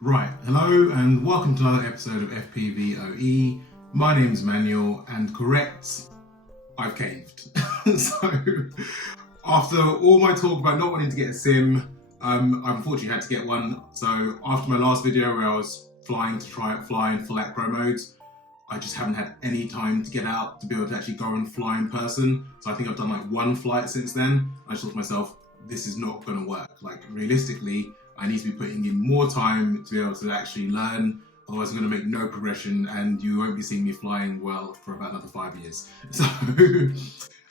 Right, hello and welcome to another episode of FPVOE. My name's Manuel and correct, I've caved. So, after all my talk about not wanting to get a sim, I unfortunately had to get one. So after my last video where I was flying to try out fly in full acro mode, I just haven't had any time to get out to be able to actually go and fly in person. So I think I've done like one flight since then. I just thought to myself, this is not gonna work. Like realistically, I need to be putting in more time to be able to actually learn. Otherwise, I'm going to make no progression, and you won't be seeing me flying well for about another 5 years. So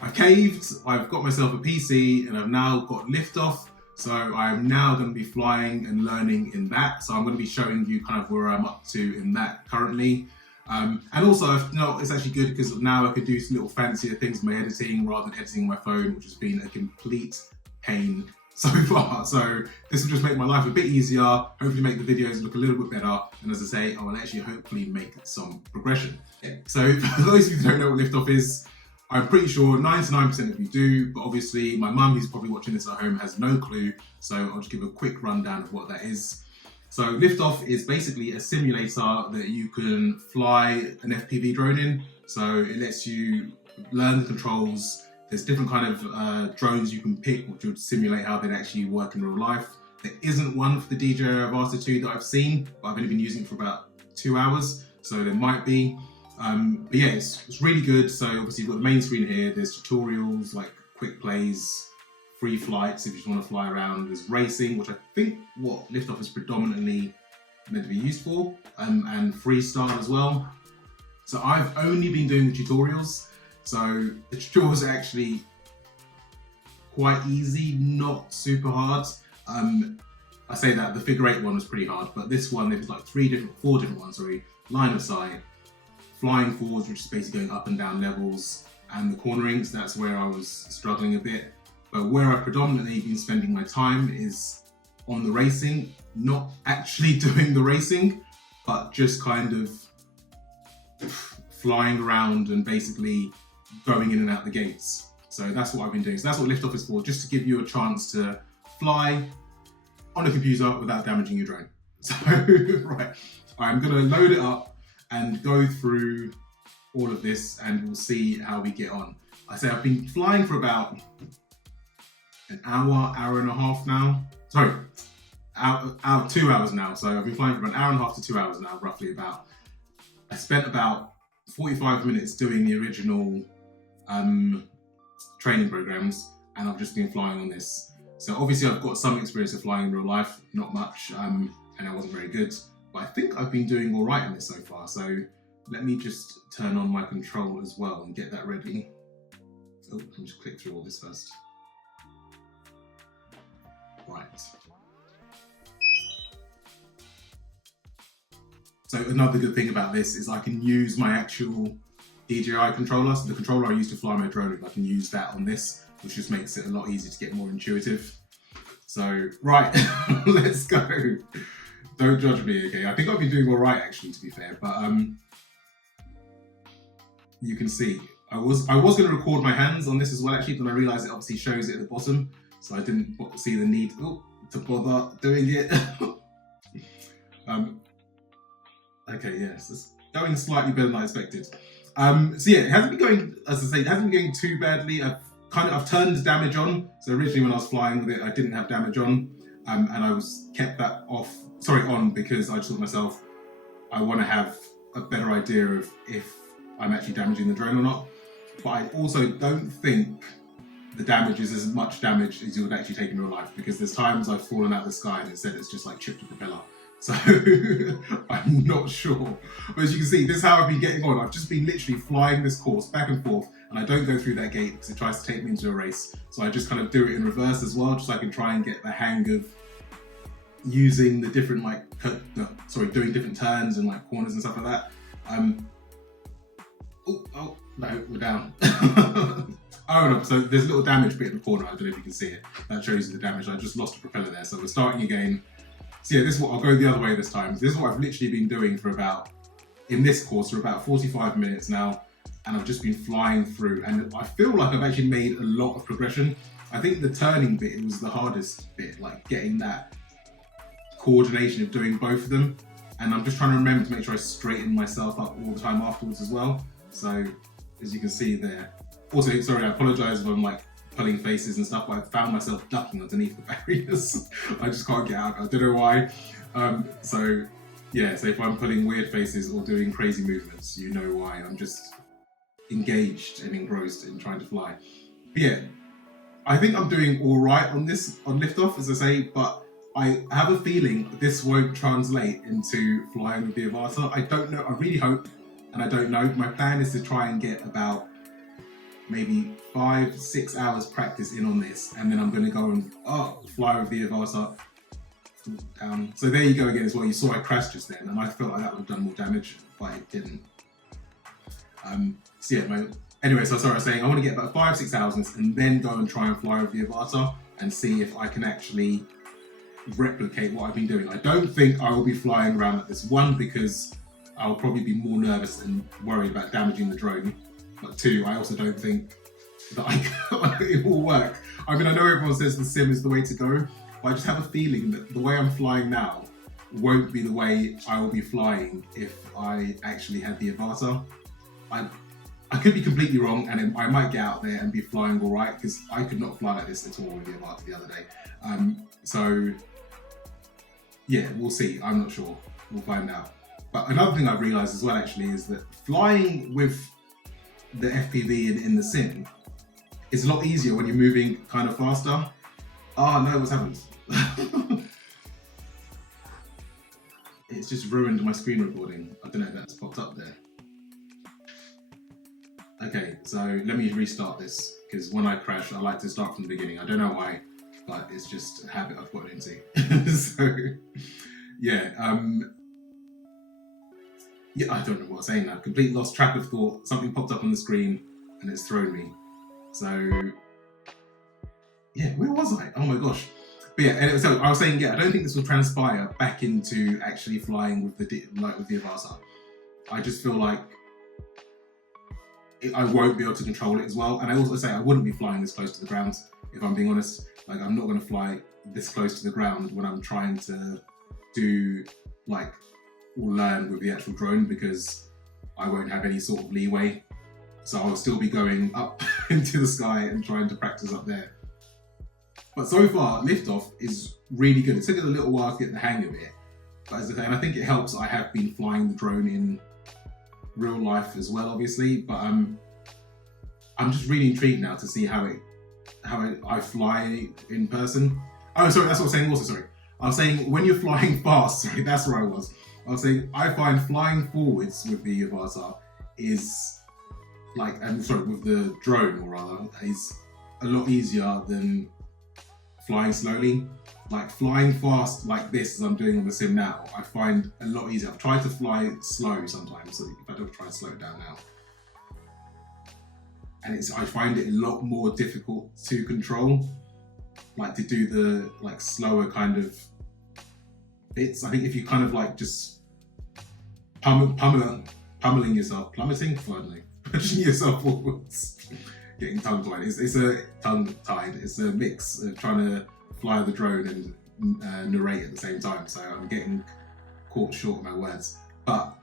I caved. I've got myself a PC, and I've now got Liftoff. So I'm now going to be flying and learning in that. So I'm going to be showing you kind of where I'm up to in that currently. And also, it's actually good because now I can do some little fancier things in my editing rather than editing my phone, which has been a complete pain so far. So this will just make my life a bit easier, hopefully make the videos look a little bit better, and as I say, I will actually hopefully make some progression. So for those of you who don't know what Liftoff is, I'm pretty sure 99% of you do, but obviously my mum, who's probably watching this at home, has no clue, so I'll just give a quick rundown of what that is. So Liftoff is basically a simulator that you can fly an FPV drone in, so it lets you learn the controls. There's different kind of drones you can pick which would simulate how they'd actually work in real life. There isn't one for the DJI Avata 2 that I've seen, but I've only been using it for about 2 hours, so there might be. But yeah, it's really good. So obviously you've got the main screen here, there's tutorials like quick plays, free flights if you just want to fly around, there's racing, which I think what Liftoff is predominantly meant to be used for, and freestyle as well. So I've only been doing the tutorials. So the tutorials are actually quite easy, not super hard. I say that the figure 8 one was pretty hard, but this one, there's like four different ones, sorry. Line of sight, flying forwards, which is basically going up and down levels, and the cornerings, that's where I was struggling a bit. But where I've predominantly been spending my time is on the racing, not actually doing the racing, but just kind of flying around and basically going in and out the gates. So that's what I've been doing. So that's what Liftoff is for, just to give you a chance to fly on a computer without damaging your drone. So, right, I'm gonna load it up and go through all of this and we'll see how we get on. I say I've been flying for about an hour and a half now. Sorry, 2 hours now. So I've been flying for an hour and a half to 2 hours now, roughly about. I spent about 45 minutes doing the original training programs, and I've just been flying on this. So obviously I've got some experience of flying in real life, not much, and I wasn't very good, but I think I've been doing all right in this so far. So let me just turn on my control as well and get that ready. Oh, let me just click through all this first. Right. So another good thing about this is I can use my actual DJI controller. So the controller I use to fly my drone with, I can use that on this, which just makes it a lot easier to get more intuitive. So, right, let's go. Don't judge me, okay? I think I've been doing all right, actually, to be fair, but you can see. I was going to record my hands on this as well, actually, but I realized it obviously shows it at the bottom, so I didn't see the need to bother doing it. Okay, yes, it's going slightly better than I expected. So yeah, it hasn't been going, as I say, it hasn't been going too badly. I've turned damage on. So originally when I was flying with it, I didn't have damage on, and I kept that on, because I just thought to myself, I want to have a better idea of if I'm actually damaging the drone or not. But I also don't think the damage is as much damage as you would actually take in real life, because there's times I've fallen out of the sky and it said it's just like chipped the propeller. So I'm not sure. But as you can see, this is how I've been getting on. I've just been literally flying this course back and forth, and I don't go through that gate because it tries to take me into a race. So I just kind of do it in reverse as well, just so I can try and get the hang of using the different doing different turns and like corners and stuff like that. Oh no, we're down. Oh no, so there's a little damage bit in the corner. I don't know if you can see it. That shows you the damage. I just lost a propeller there. So we're starting again. So yeah, this is what I'll go the other way this time. This is what I've literally been doing in this course for about 45 minutes now, and I've just been flying through, and I feel like I've actually made a lot of progression. I think the turning bit was the hardest bit, like getting that coordination of doing both of them. And I'm just trying to remember to make sure I straighten myself up all the time afterwards as well. So as you can see there. Also, sorry, I apologize if I'm like pulling faces and stuff, but I found myself ducking underneath the barriers. I just can't get out. I don't know why. So yeah, so if I'm pulling weird faces or doing crazy movements, you know why. I'm just engaged and engrossed in trying to fly. But yeah, I think I'm doing all right on this, on Liftoff, as I say, but I have a feeling this won't translate into flying with the Avata. I don't know, I really hope, and I don't know. My plan is to try and get about maybe 5-6 hours practice in on this, and then I'm going to go and fly with the Avata down. So there you go again as well. You saw I crashed just then, and I felt like that would have done more damage, but it didn't. So yeah, anyway, so sorry, I was saying I want to get about 5-6 hours and then go and try and fly with the Avata and see if I can actually replicate what I've been doing. I don't think I will be flying around at this, one, because I'll probably be more nervous and worried about damaging the drone, but two, I also don't think that it will work. I mean, I know everyone says the sim is the way to go, but I just have a feeling that the way I'm flying now won't be the way I will be flying if I actually had the Avata. I could be completely wrong, and I might get out there and be flying all right, because I could not fly like this at all with the Avata the other day. So yeah, we'll see. I'm not sure. We'll find out. But another thing I've realised as well, actually, is that flying with the FPV in the sim is a lot easier when you're moving kind of faster. Oh no, what's happened? It's just ruined my screen recording. I don't know if that's popped up there. Okay, so let me restart this, because when I crash, I like to start from the beginning. I don't know why, but it's just a habit I've gotten into. So, yeah, I don't know what I'm saying now. Completely lost track of thought. Something popped up on the screen and it's thrown me. So, yeah, where was I? Oh my gosh. But yeah, anyway, so I was saying, yeah, I don't think this will transpire back into actually flying with the Avata. I just feel like I won't be able to control it as well. And I also say I wouldn't be flying this close to the ground, if I'm being honest. Like, I'm not going to fly this close to the ground when I'm trying to do, like, or learn with the actual drone, because I won't have any sort of leeway. So I'll still be going up into the sky and trying to practice up there. But so far, Liftoff is really good. It took a little while to get the hang of it. But as I say, and I think it helps I have been flying the drone in real life as well, obviously, but I'm just really intrigued now to see how I fly in person. Oh, sorry, that's what I was saying also, sorry. I was saying when you're flying fast, sorry, that's where I was. I was saying I find flying forwards with the Avata is like, with the drone, or rather, is a lot easier than flying slowly. Like, flying fast like this, as I'm doing on the sim now, I find a lot easier. I've tried to fly slow sometimes, so if I don't try to slow it down now. And I find it a lot more difficult to control, like to do the slower kind of bits. I think if you kind of like just pummeling yourself, pushing yourself forwards, getting tongue-tied. It's a mix of trying to fly the drone and narrate at the same time, so I'm getting caught short of my words. But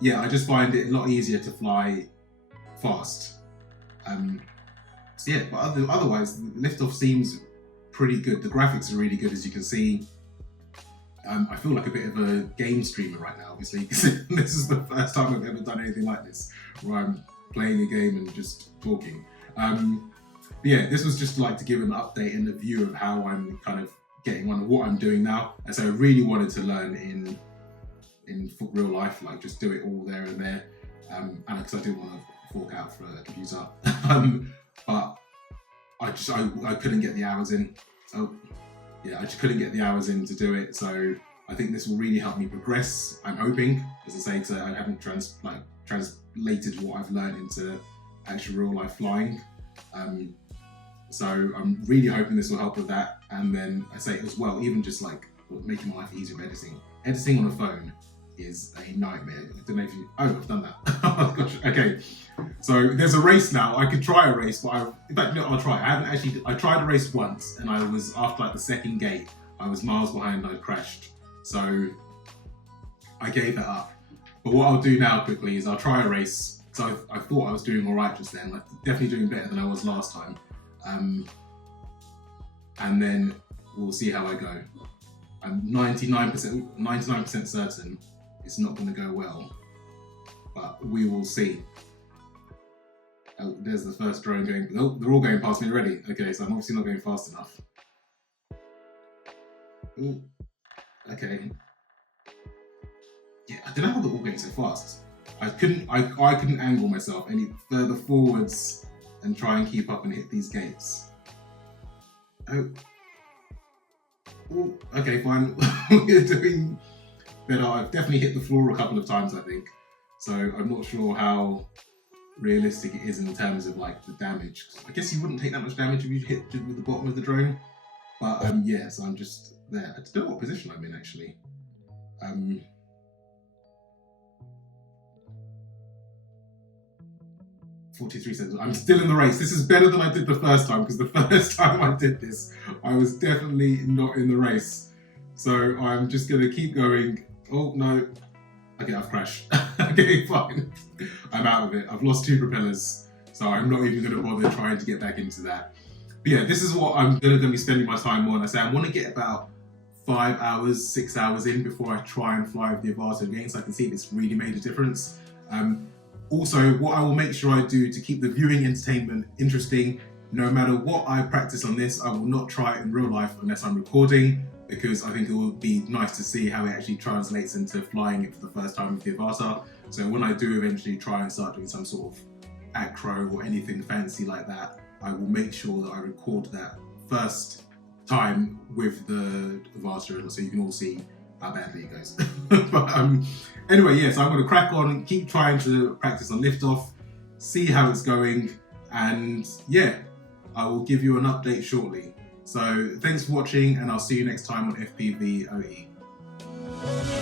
yeah, I just find it a lot easier to fly fast. So yeah, but otherwise, Liftoff seems pretty good. The graphics are really good, as you can see. I feel like a bit of a game streamer right now, obviously, because this is the first time I've ever done anything like this, where I'm playing a game and just talking. But yeah, this was just like to give an update and a view of how I'm kind of getting on and what I'm doing now. And so I really wanted to learn in real life, like just do it all there and there. And because I didn't want to fork out for a computer. But I couldn't get the hours in. So yeah, I just couldn't get the hours in to do it. So I think this will really help me progress. I'm hoping, as I say, I haven't translated what I've learned into actual real life flying. So I'm really hoping this will help with that. And then I say as well, even just like making my life easier with editing. Editing on a phone is a nightmare. I don't know if you, I've done that. Oh gosh, okay. So there's a race now. I could try a race, but in fact, no, I'll try. I tried a race once, and I was, after like the second gate, I was miles behind and I crashed. So I gave that up. But what I'll do now quickly is I'll try a race. So I thought I was doing all right just then, like definitely doing better than I was last time. And then we'll see how I go. I'm 99% certain it's not going to go well, but we will see. Oh, there's the first drone going. Oh, they're all going past me already. Okay, so I'm obviously not going fast enough. Ooh, okay. Yeah, I don't know how they're all going so fast. I couldn't angle myself any further forwards and try and keep up and hit these gates. Oh. Ooh, okay, fine. We're doing better. I've definitely hit the floor a couple of times, I think. So I'm not sure how realistic it is in terms of like the damage. I guess you wouldn't take that much damage if you hit with the bottom of the drone. But yeah, so I'm just there. I don't know what position I'm in actually. 43 seconds. I'm still in the race. This is better than I did the first time, because the first time I did this, I was definitely not in the race. So I'm just going to keep going. Oh, no. Okay, I've crashed. Okay, fine. I'm out of it. I've lost 2 propellers, so I'm not even going to bother trying to get back into that. But yeah, this is what I'm going to be spending my time on. I say I want to get about 5 hours, 6 hours in before I try and fly with the Avata again, so I can see if it's really made a difference. Also, what I will make sure I do to keep the viewing entertainment interesting, no matter what I practice on this, I will not try it in real life unless I'm recording, because I think it will be nice to see how it actually translates into flying it for the first time with the Avata. So when I do eventually try and start doing some sort of acro or anything fancy like that, I will make sure that I record that first time with the Avata, so you can all see how badly it goes. But anyway, yeah, so I'm going to crack on and keep trying to practice on Liftoff, see how it's going, and yeah, I will give you an update shortly. So thanks for watching, and I'll see you next time on FPV OE.